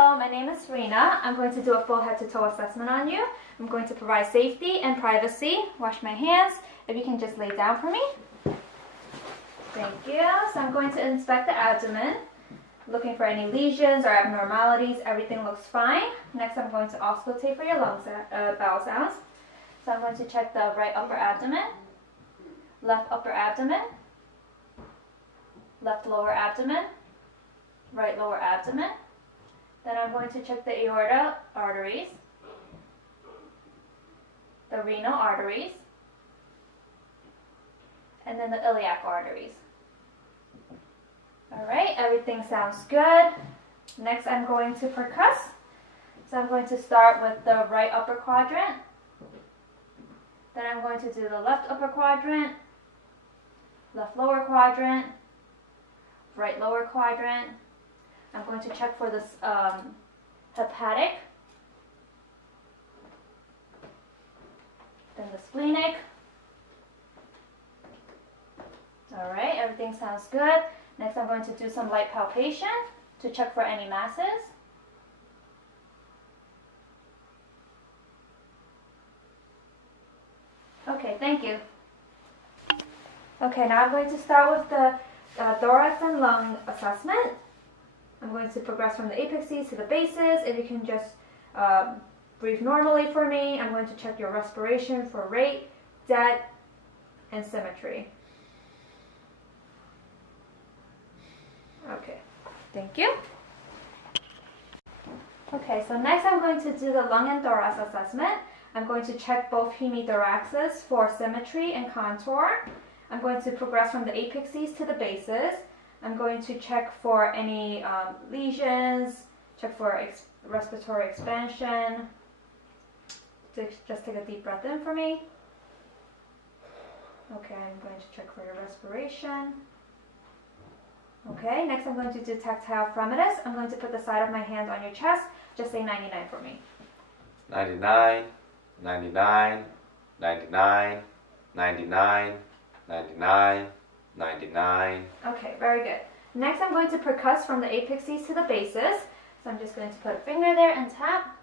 Hello, my name is Serena. I'm going to do a full head to toe assessment on you. I'm going to provide safety and privacy. Wash my hands. If you can just lay down for me. Thank you. So I'm going to inspect the abdomen, looking for any lesions or abnormalities. Everything looks fine. Next, I'm going to auscultate for your bowel sounds. So I'm going to check the right upper abdomen, left upper abdomen, left lower abdomen, right lower abdomen. Then I'm going to check the aorta arteries, the renal arteries, and then the iliac arteries. Alright, everything sounds good. Next I'm going to percuss. So I'm going to start with the right upper quadrant. Then I'm going to do the left upper quadrant, left lower quadrant, right lower quadrant. I'm going to check for this hepatic, then the splenic. Alright, everything sounds good. Next I'm going to do some light palpation to check for any masses. Okay, thank you. Okay, now I'm going to start with the thorax and lung assessment. I'm going to progress from the apices to the bases. If you can just breathe normally for me. I'm going to check your respiration for rate, depth, and symmetry. Okay, thank you. Okay, so next I'm going to do the lung and thorax assessment. I'm going to check both hemithoraxes for symmetry and contour. I'm going to progress from the apices to the bases. I'm going to check for any lesions, check for respiratory expansion. Just take a deep breath in for me. Okay, I'm going to check for your respiration. Okay, next I'm going to do tactile fremitus. I'm going to put the side of my hand on your chest. Just say 99 for me. 99, 99, 99, 99, 99, 99. Okay, very good. Next I'm going to percuss from the apices to the bases. So I'm just going to put a finger there and tap.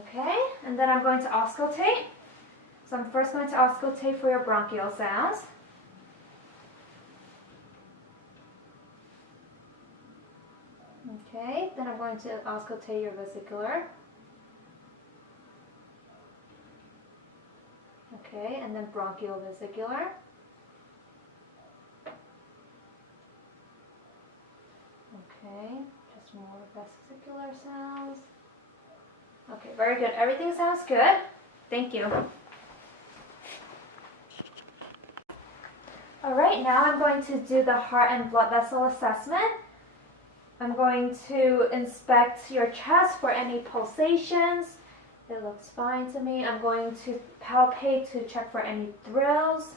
Okay, and then I'm going to auscultate. So I'm first going to auscultate for your bronchial sounds. Okay, then I'm going to auscultate your vesicular. Okay, and then bronchial vesicular. Okay, just more vesicular sounds. Okay, very good. Everything sounds good. Thank you. Alright, now I'm going to do the heart and blood vessel assessment. I'm going to inspect your chest for any pulsations. It looks fine to me. I'm going to palpate to check for any thrills.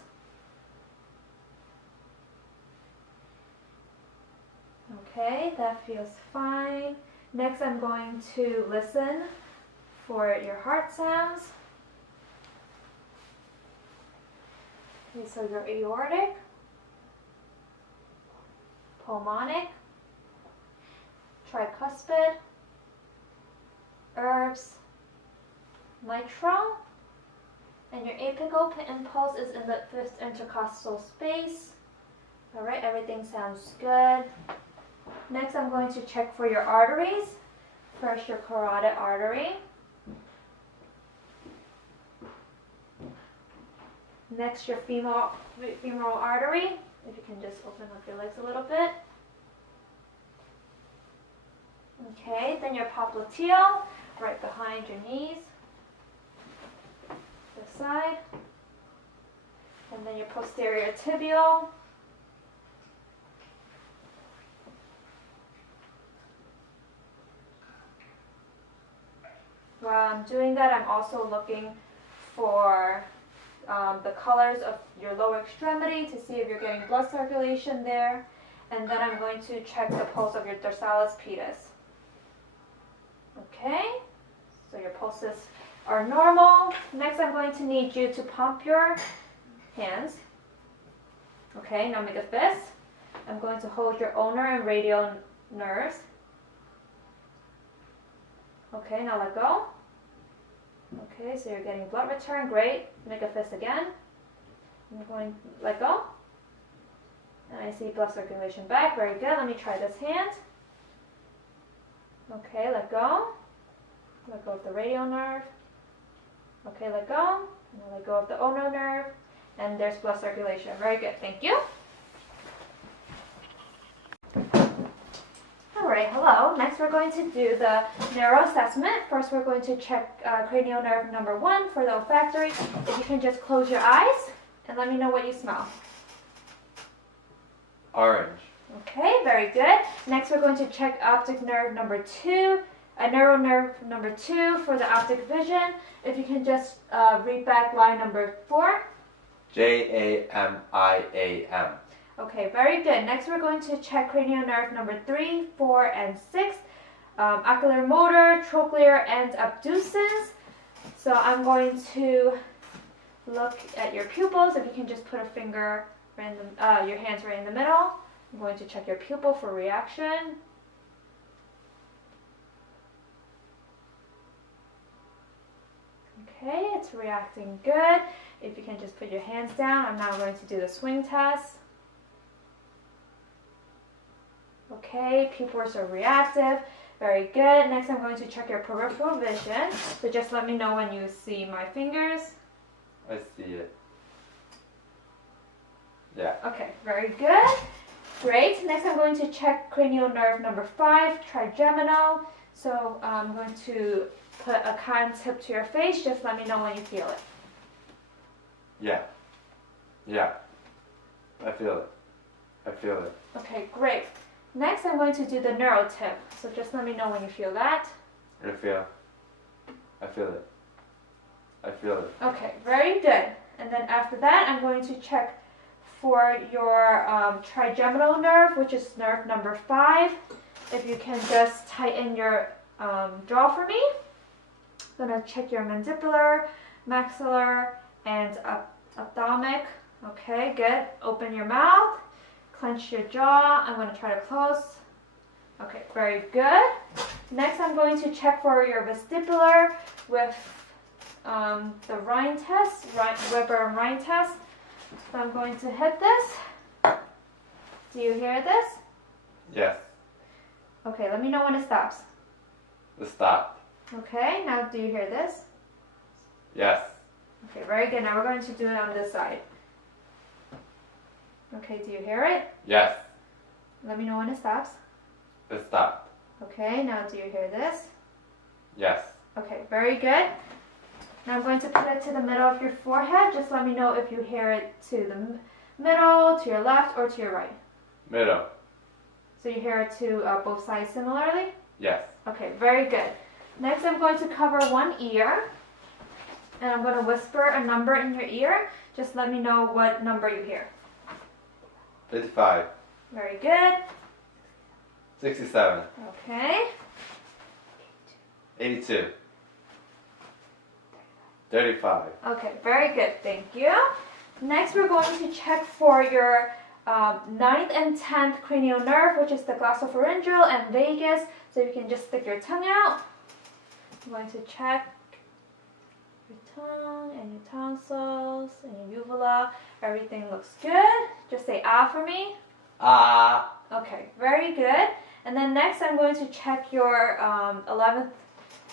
Okay, that feels fine. Next, I'm going to listen for your heart sounds. Okay, so your aortic, pulmonic, tricuspid, herbs, mitral, and your apical impulse is in the fifth intercostal space. Alright, everything sounds good. Next, I'm going to check for your arteries. First, your carotid artery. Next, your femoral artery. If you can just open up your legs a little bit. Okay, then your popliteal, right behind your knees. This side. And then your posterior tibial. While I'm doing that, I'm also looking for the colors of your lower extremity to see if you're getting blood circulation there. And then I'm going to check the pulse of your dorsalis pedis. Okay, so your pulse is are normal. Next, I'm going to need you to pump your hands. Okay, now make a fist. I'm going to hold your ulnar and radial nerves. Okay, now let go. Okay, so you're getting blood return. Great. Make a fist again. I'm going to let go. And I see blood circulation back. Very good. Let me try this hand. Okay, let go. Let go of the radial nerve. Okay, let go. And let go of the ulnar nerve. And there's blood circulation. Very good. Thank you. Alright, hello. Next we're going to do the neuro assessment. First we're going to check cranial nerve number 1 for the olfactory. If you can just close your eyes and let me know what you smell. Orange. Okay, very good. Next we're going to check optic nerve number 2, neural nerve number 2 for the optic vision. If you can just read back line number 4. Jamiam. Okay, very good. Next we're going to check cranial nerve number 3, 4, and 6. Ocular motor, trochlear, and abducens. So I'm going to look at your pupils. If you can just put a finger, your hands right in the middle. I'm going to check your pupil for reaction. Okay, it's reacting good. If you can just put your hands down, I'm now going to do the swing test. Okay, pupils are reactive. Very good. Next, I'm going to check your peripheral vision. So just let me know when you see my fingers. I see it. Yeah. Okay, very good. Great. Next, I'm going to check cranial nerve number 5, trigeminal. So I'm going to put a cotton tip to your face. Just let me know when you feel it. Yeah. Yeah. I feel it. I feel it. Okay, great. Next, I'm going to do the neural tip. So just let me know when you feel that. I feel it. I feel it. Okay, very good. And then after that, I'm going to check for your trigeminal nerve, which is nerve number 5. If you can just tighten your jaw for me. I'm going to check your mandibular, maxillar, and ophthalmic. Okay, good. Open your mouth. Clench your jaw. I'm going to try to close. Okay, very good. Next, I'm going to check for your vestibular with the Rhine test, Weber Rhine test. So I'm going to hit this. Do you hear this? Yes. Okay, let me know when it stops. The stop. Okay, now do you hear this? Yes. Okay, very good. Now we're going to do it on this side. Okay, do you hear it? Yes. Let me know when it stops. The stop. Okay, now do you hear this? Yes. Okay, very good. Now I'm going to put it to the middle of your forehead. Just let me know if you hear it to the middle, to your left, or to your right. Middle. So you hear it to both sides similarly? Yes. Okay, very good. Next I'm going to cover one ear. And I'm going to whisper a number in your ear. Just let me know what number you hear. 55. Very good. 67. Okay. 82. 35. Okay, very good. Thank you. Next, we're going to check for your 9th and 10th cranial nerve, which is the glossopharyngeal and vagus. So you can just stick your tongue out. I'm going to check your tongue and your tonsils and your uvula. Everything looks good. Just say ah for me. Ah. Okay, very good. And then next, I'm going to check your 11th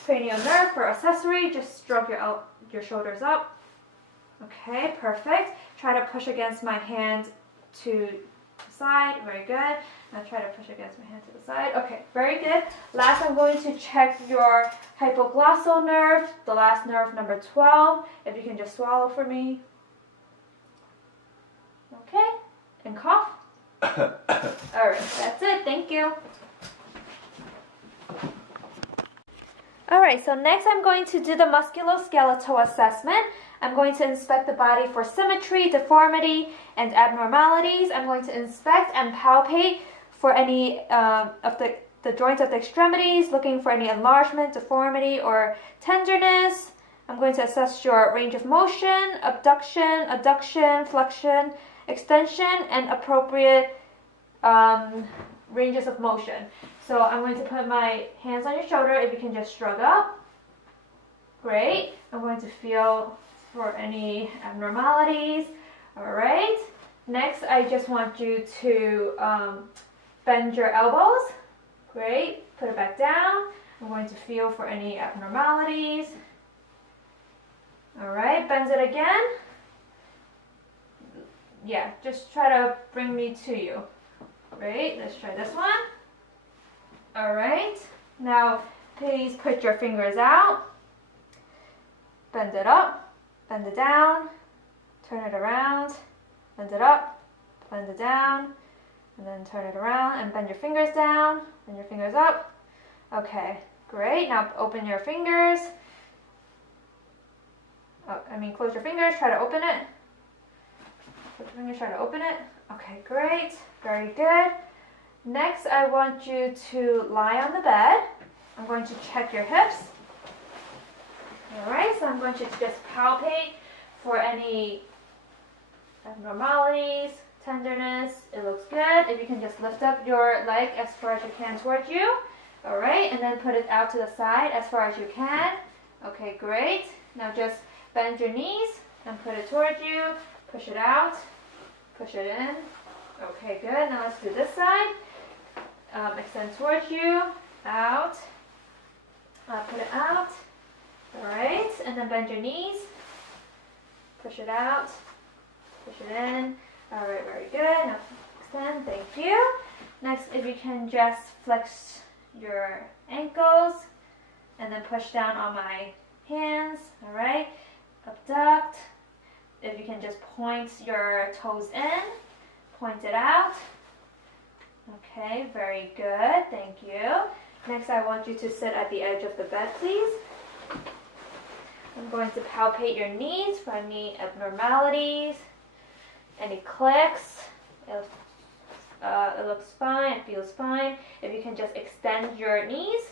cranial nerve for accessory. Just stroke your shoulders up. Okay, perfect. Try to push against my hand to the side. Very good. Now try to push against my hand to the side. Okay, very good. Last, I'm going to check your hypoglossal nerve, the last nerve, number 12. If you can just swallow for me. Okay, and cough. All right, that's it. Thank you. Alright, so next I'm going to do the musculoskeletal assessment. I'm going to inspect the body for symmetry, deformity, and abnormalities. I'm going to inspect and palpate for any of the joints of the extremities, looking for any enlargement, deformity, or tenderness. I'm going to assess your range of motion, abduction, adduction, flexion, extension, and appropriate ranges of motion. So I'm going to put my hands on your shoulder. If you can just shrug up. Great. I'm going to feel for any abnormalities. All right. Next, I just want you to bend your elbows. Great. Put it back down. I'm going to feel for any abnormalities. All right. Bend it again. Yeah, just try to bring me to you. Great. Let's try this one. All right. Now, please put your fingers out. Bend it up. Bend it down. Turn it around. Bend it up. Bend it down. And then turn it around and bend your fingers down. Bend your fingers up. Okay, great. Now open your fingers. Close your fingers. Try to open it. Close your fingers. Try to open it. Okay, great. Very good. Next, I want you to lie on the bed. I'm going to check your hips. All right, so I'm going to just palpate for any abnormalities, tenderness. It looks good. If you can just lift up your leg as far as you can towards you. All right, and then put it out to the side as far as you can. Okay, great. Now just bend your knees and put it towards you. Push it out. Push it in. Okay, good. Now let's do this side. Extend towards you. Out. Put it out. All right, and then bend your knees. Push it out. Push it in. All right, very good. Now extend. Thank you. Next, if you can just flex your ankles and then push down on my hands. All right. Abduct. If you can just point your toes in, point it out. Okay, very good. Thank you. Next, I want you to sit at the edge of the bed, please. I'm going to palpate your knees for any abnormalities, any clicks. It looks fine. It feels fine. If you can just extend your knees.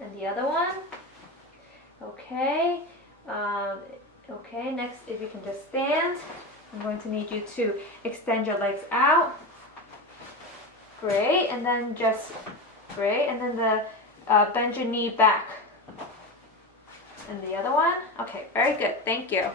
And the other one. Okay. Okay, next, if you can just stand, I'm going to need you to extend your legs out. Great, and then great, and then bend your knee back. And the other one. Okay, very good. Thank you.